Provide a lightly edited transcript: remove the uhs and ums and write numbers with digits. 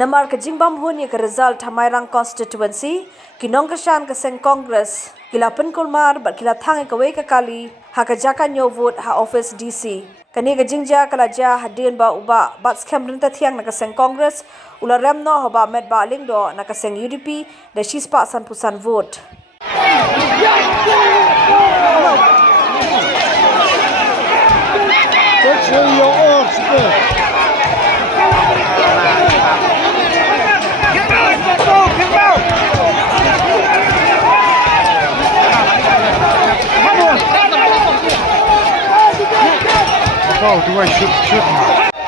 Namar ke Jingbymhun ke result Mairang constituency kinong kasyan ke seng Congress kila Pynkulmar bat kila thang ke wei ke kali ha ke jaka nyo vote ha office DC kani ke jingja kala ja hadin ba uba bat scam rinta thiang na ke seng Congress ula remno ha ba met ba ling do na ke seng UDP da shispa san pusan vote Oh, do I shoot?